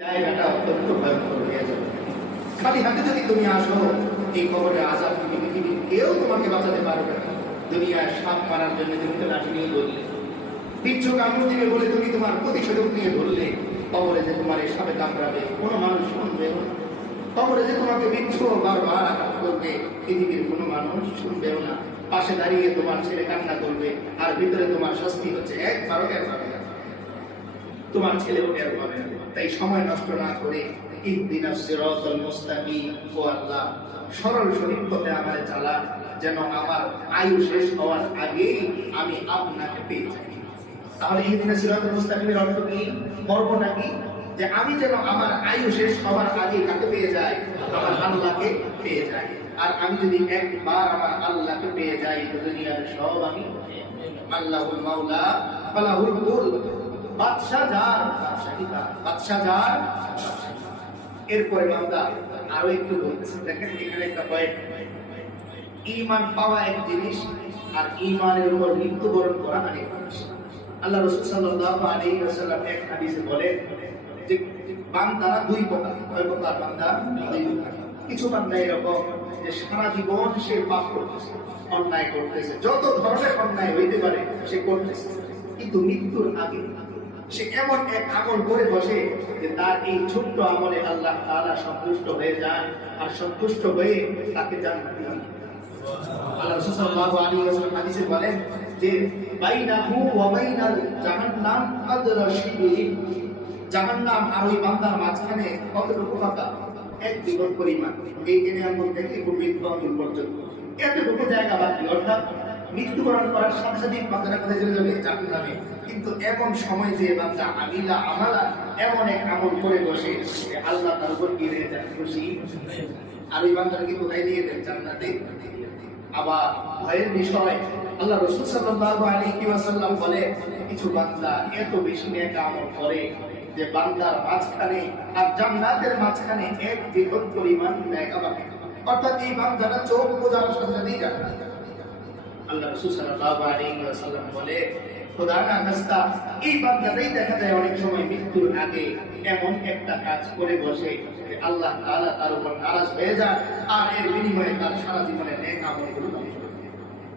জায়গাটা অত্যন্ত ভয়ঙ্কর হয়ে যাবে। খালি হাতে যদি তুমি আসো, এই কবরের আযাব থেকে পৃথিবীর কেউ তোমাকে বাঁচাতে পারবে না। দুনিয়ায় সাপ মারার জন্য তুমি তো লাঠি নিয়ে ধরলে, বিচ্ছু কামড় দিবে বলে তুমি তোমার প্রতিষেধক নিয়ে ধরলে, কবরে যে তোমার এই সাপে কামড়াবে কোনো মানুষ শুনবেও না। কবরে যে তোমাকে বিচ্ছু বারবার আঘাত করবে, পৃথিবীর কোনো মানুষ শুনবেও না। পাশে দাঁড়িয়ে তোমার ছেলে কান্না করবে, আর ভিতরে তোমার শাস্তি হচ্ছে একবারও টের পাবে না, তোমার ছেলেও টের পাবে না। তাই সময় নষ্ট না করে ইহদিনাস সিরাতাল মুস্তাকিম, ও আল্লাহ সরল সঠিক পথে আমারে চালা, যেন আমার আয়ু শেষ হওয়ার আগেই আমি আপনাকে পেয়ে যাই। তাহলে ইহদিনাস সিরাতাল মুস্তাকিমের অর্থ কি, মর্মটা কি? যে আমি যেন আমার আয়ু শেষ হওয়ার আগে কাকে পেয়ে যাই? আমার আল্লাহকে পেয়ে যাই। আর আমি যদি একবার আমার আল্লাহকে পেয়ে যাই, তো দুনিয়ার সব আমি আল্লাহুল মাওলা ফালাহুল মুলক, বাদশা যার, বাদশা যার। এরপরে বান্দা আরো একটু বলতেছে, দেখেন এখানে একটা পয়েন্ট, ঈমান পাওয়া এক জিনিস আর ঈমানের উপর মৃত্যুবরণ করা আরেক জিনিস। আল্লাহ রাসূল সাল্লাল্লাহু আলাইহি ওয়াসাল্লাম এক হাদিসে বলেন যে বান্দারা দুই প্রকার, কয় প্রকার বান্দা? দুই প্রকার। কিছু বান্দা এরকম যে সারা জীবন সে পাপ করতেছে, অন্যায় করতেছে, যত ধরনের অন্যায় হইতে পারে সে করতেছে, কিন্তু মৃত্যুর আগে সে এমন এক আমল করে বসে যে তার এই ছোট্ট আমলে আল্লাহ তাআলা সন্তুষ্ট হয়ে যায়, আর সন্তুষ্ট হয়ে তাকে জান্নাতে নিয়ে যায়। আল্লাহ রাসূল সাল্লাল্লাহু আলাইহি ওয়াসাল্লাম হাদিসে বলেন যে বাইনাহু ওয়া বাইনাল জাহান্নাম আদরা শিবির, জাহান্নাম আর ওই বান্দার মাঝখানে কতটুকু ফাঁকা? এক বিগত পরিমাণ। এই নিয়ামত থেকে মৃত্যু পর্যন্ত এতটুকু জায়গা বাকি, অর্থাৎ মৃত্যুবরণ করার সাথে সাথে বান্দারা কোথায় চলে যাবে? জাহান্নামে। কিন্তু এমন সময় যে বান্দা আমিলা আমালা এমন এক আমল করে বসে যে আল্লাহ তার উপর কি হয়ে যায়? খুশি। আর ওই বান্দাকে কোথায় দিয়ে দেন? জান্নাতে। আবার ভয়ের বিষয়, আল্লাহ রাসূল সাল্লাল্লাহু আলাইহি ওয়াসাল্লাম বলে কিছু বান্দা এত বেশি নেক আমল করে যে বান্দার মাঝখানে আর জান্নাতের মাঝখানে এক বিগত পরিমাণ জায়গা বাকি, অর্থাৎ এই বান্দারা চোখ বোঝার সাথে সাথেই জান্নাত। আল্লাহ রাসূল সাল্লাল্লাহু আলাইহি ওয়াসাল্লাম বলে খোদা না খাস্তা, এই বান্দাটাই দেখা যায় অনেক সময় মৃত্যুর আগে এমন একটা কাজ করে বসে যে আল্লাহ তাআলা তার উপর নারাজ হয়ে যায়, আর এর বিনিময়ে তার সারা জীবনের নেক আমলগুলো নষ্ট হয়ে যায়।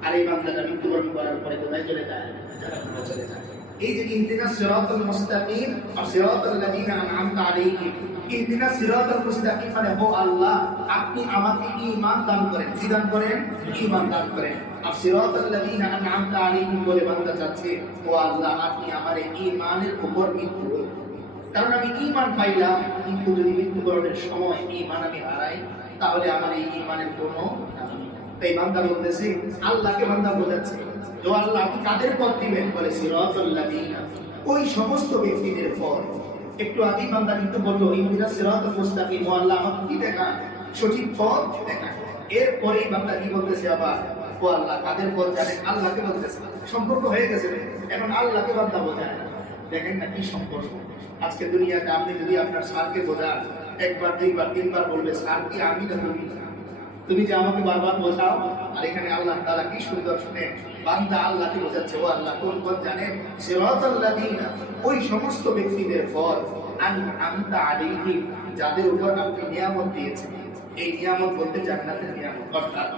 আর এই বান্দাটা মৃত্যুবরণ করার পরে কোথায় চলে যায়? জান্নাতে চলে যায়। এই যে ইহদিনাস সিরাতাল মুস্তাকিম আর সিরাতাল লাযিনা আনআমতা আলাইহিম, ইহদিনাস সিরাতাল মুস্তাকিম মানে ও আল্লাহ আপনি আমাকে ঈমান দান করেন। কি দান করেন? ঈমান দান করেন। আর সিরাতাল লাযিনা আনআমতা আলাইহিম বলে বান্দা চাচ্ছে ও আল্লাহ আপনি আমারে ঈমানের উপর মৃত্যু দেন। কারণ আমি ঈমান পাইলাম, কিন্তু যদি মৃত্যুবরণের সময় ঈমান আমি হারাই, তাহলে আমার এই ঈমানের কোনো দাম নেই। তাই বান্দা বলতেছে, আল্লাহকে বান্দা বোঝাচ্ছে ও আল্লাহ আপনি কাদের পথ দিবেন? বলে সিরাতাল লাযিনা, ওই সমস্ত ব্যক্তিদের পথ। একটু আগে বান্দা কিন্তু বললো ইহদিনাস সিরাতাল মুস্তাকিম, ও আল্লাহ আমাকে কি দেখান? সঠিক পথ দেখান। এরপরেই বান্দা কি বলতেছে আবার? ও আল্লাহ কাদের পথ জানেন? আল্লাহকে বলতেছে। সম্পর্ক হয়ে গেছে, এখন আল্লাহকে বান্দা বোঝায় না। দেখেন না কি সম্পর্ক। আজকে দুনিয়াতে আপনি যদি আপনার স্যারকে বোঝান, একবার দুইবার তিনবার বলবে স্যার কি আমি না তুমি, তুমি যে আমাকে বারবার বোঝাও। আর এখানে আল্লাহ তাআলা কি সুন্দর শুনে বান্দা আল্লাহকে বোঝাচ্ছে, ও আল্লাহ কোন পথ জানেন? সিরাতাল লাযিনা, ওই সমস্ত ব্যক্তিদের পথ আনআমতা আলাইহিম, যাদের উপর আপনি নিয়ামত দিয়েছেন। এই নিয়ামত বলতে জান্নাতের নিয়ামত, অর্থাৎ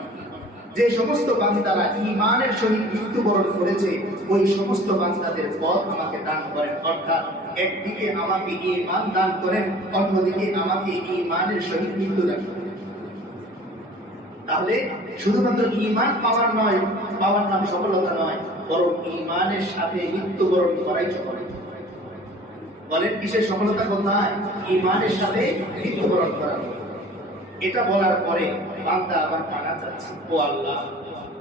যে সমস্ত বান্দারা ঈমানের সহিত মৃত্যুবরণ করেছে ওই সমস্ত বান্দাদের পথ আমাকে দান করেন। অর্থাৎ একদিকে আমাকে ঈমান দান করেন, অন্যদিকে আমাকে ঈমানের সহিত মৃত্যু দান করেন। তাহলে শুধুমাত্র ঈমান পাওয়ার নাম সফলতা নয়, বরং ঈমানের সাথে মৃত্যুবরণ করাই সফলতা। বলেন কিসের সফলতা? কোথায়? ঈমানের সাথে মৃত্যুবরণ করা। এটা বলার পরে বান্দা আবার কানা যাচ্ছে, ও আল্লাহ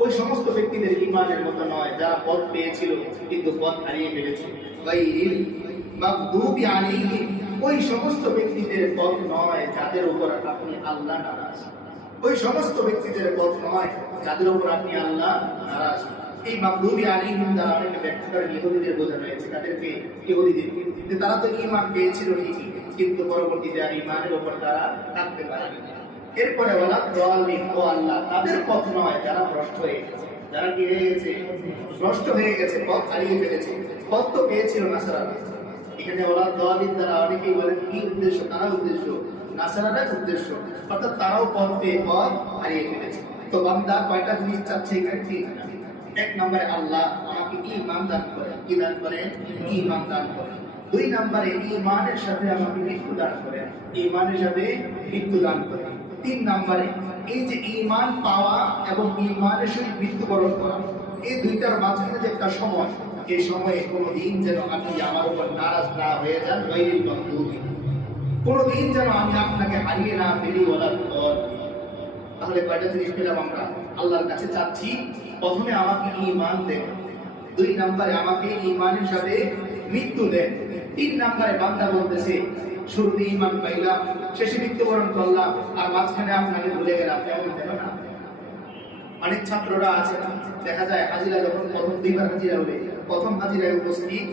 ওই সমস্ত ব্যক্তিদের ঈমানের মতো নয় যারা পথ পেয়েছিল কিন্তু পথ হারিয়ে ফেলেছে। গায়রিল মাগদুবি আলাইহিম, ওই সমস্ত ব্যক্তিদের পথ নয় যাদের উপর আপনি আল্লাহ নারাজ। ওই সমস্ত ব্যক্তিদের পথ নয় যাদের উপর আপনি আল্লাহ নারাজ। এই মাগদুবি আলাইহিম দ্বারা অনেকে ব্যাখ্যা করে ইহুদিদের বোঝানো হয়েছে। তাদেরকে ইহুদিদের, তারা তো ঈমান পেয়েছিল ঠিকই, কিন্তু পরবর্তীতে আর ঈমানের উপর তারা থাকতে পারেনি। এরপরে বলা দলিন, ও আল্লাহ তাদের পথ নয় যারা ভ্রষ্ট হয়ে গেছে, যারা কি হয়ে গেছে? ভ্রষ্ট হয়ে গেছে, পথ হারিয়ে ফেলেছে। পথ তো পেয়েছিল না সারা, এখানে ওরা দলিল দ্বারা অনেকেই বলেন কি উদ্দেশ্য, তারা উদ্দেশ্য নাসারাটাই উদ্দেশ্য, অর্থাৎ তারাও পথ পেয়ে পথ হারিয়ে ফেলেছে। তো বান্দা কয়টা জিনিস চাচ্ছে এখানে? এক নম্বরে আল্লাহ আমাকে ঈমান দান করেন, কি দান করেন? ঈমান দান করেন। দুই নম্বরে ঈমানের সাথে আমাকে মৃত্যু দান করেন, ঈমানের সাথে মৃত্যু দান করেন। তিন নম্বরে এই যে ঈমান পাওয়া এবং ঈমানের সহিত মৃত্যুবরণ করা, এই দুইটার মাঝখানে যে একটা সময়, এই সময়ে কোনোদিন যেন আপনি আমার উপর নারাজ না হয়ে যান, গায়রিল মাগদুবি, কোনোদিন যেন আমি আপনাকে হারিয়ে না ফেলি ওয়ালাদ দল। তাহলে কয়টা জিনিস পেলাম আমরা? আল্লাহর কাছে চাচ্ছি প্রথমে আমাকে ঈমান দেন, দুই নম্বরে আমাকে ঈমানের সাথে মৃত্যু দেন, তিন নম্বরে বান্দা বলতেছে শুরুতে ঈমান পাইলাম, শেষে মৃত্যুবরণ করলাম, আর মাঝখানে আপনাকে ভুলে গেলাম। কেমন যেন না? অনেক ছাত্ররা আছে না, দেখা যায় হাজিরা যখন প্রথম দুইবার হাজিরা হবে, প্রথম হাজিরায় উপস্থিত,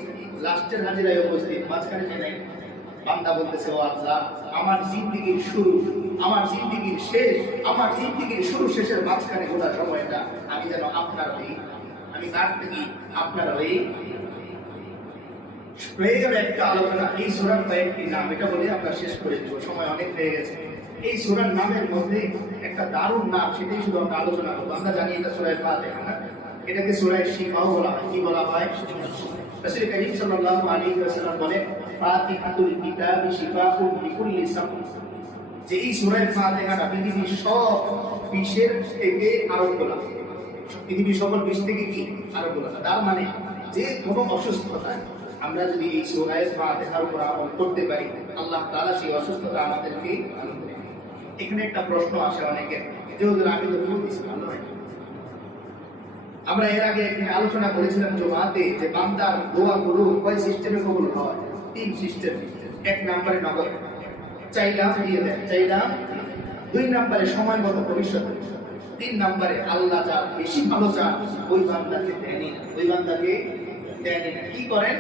লাস্টের হাজিরায় উপস্থিত, মাঝখানে নেই। বান্দা বলতেছে ও আল্লাহ, আমার জিন্দেগির শুরু, আমার জিন্দেগির শেষ, আমার জিন্দেগির শুরু শেষের মাঝখানে গোটা সময়টা আমি যেন আপনার হই, আমি কার থেকে? আপনার হই। হয়ে গেল একটা আলোচনা। এই সূরার কয়েকটি নাম, এটা বলে আমরা শেষ করে দেব, সময় অনেক হয়ে গেছে। এই সূরার নামের মধ্যে একটা দারুণ নাম, সেটাই শুধু আমরা আলোচনা করবো। আমরা জানি এটা সূরা ফাতিহা, এটাকে সূরা শিফাও বলা হয়। কি বলা হয়? রাসূল কারীম সাল্লাল্লাহু আলাইহি ওয়াসাল্লাম বলেন ফাতিহাতুল কিতাবি শিফাউন লিকুল্লি সাম, যে এই সূরা ফাতিহাটা পৃথিবীর সব বিষের থেকে আরোগ্য লাভ, পৃথিবীর সকল বিষ থেকে কি আরোগ্য লাভ। তার মানে যে কোনো অসুস্থতায় আমরা যদি এই সূরা ফাতিহার উপর আমল করতে পারি, আল্লাহ তাআলা সেই অসুস্থতা আমাদেরকে ভালো করে। এখানে একটা প্রশ্ন আসে অনেকের, যে হুজুর আমি তো ভুল দিছি, ভালো হয়। আমরা এর আগে এখানে আলোচনা করেছিলাম জুমাতে যে বান্দার দোয়াগুলো কয় সিস্টেমে কবুল হয়? তিন সিস্টেম। এক নম্বরে নগদ, চাইলাম দিয়ে দেন, চাইলাম। দুই নম্বরে সময় মতো ভবিষ্যতে। তিন নম্বরে আল্লাহ যা বেশি ভালো চান ওই বান্দাকে দেনই না, ওই বান্দাকে দেনই না। কি করেন?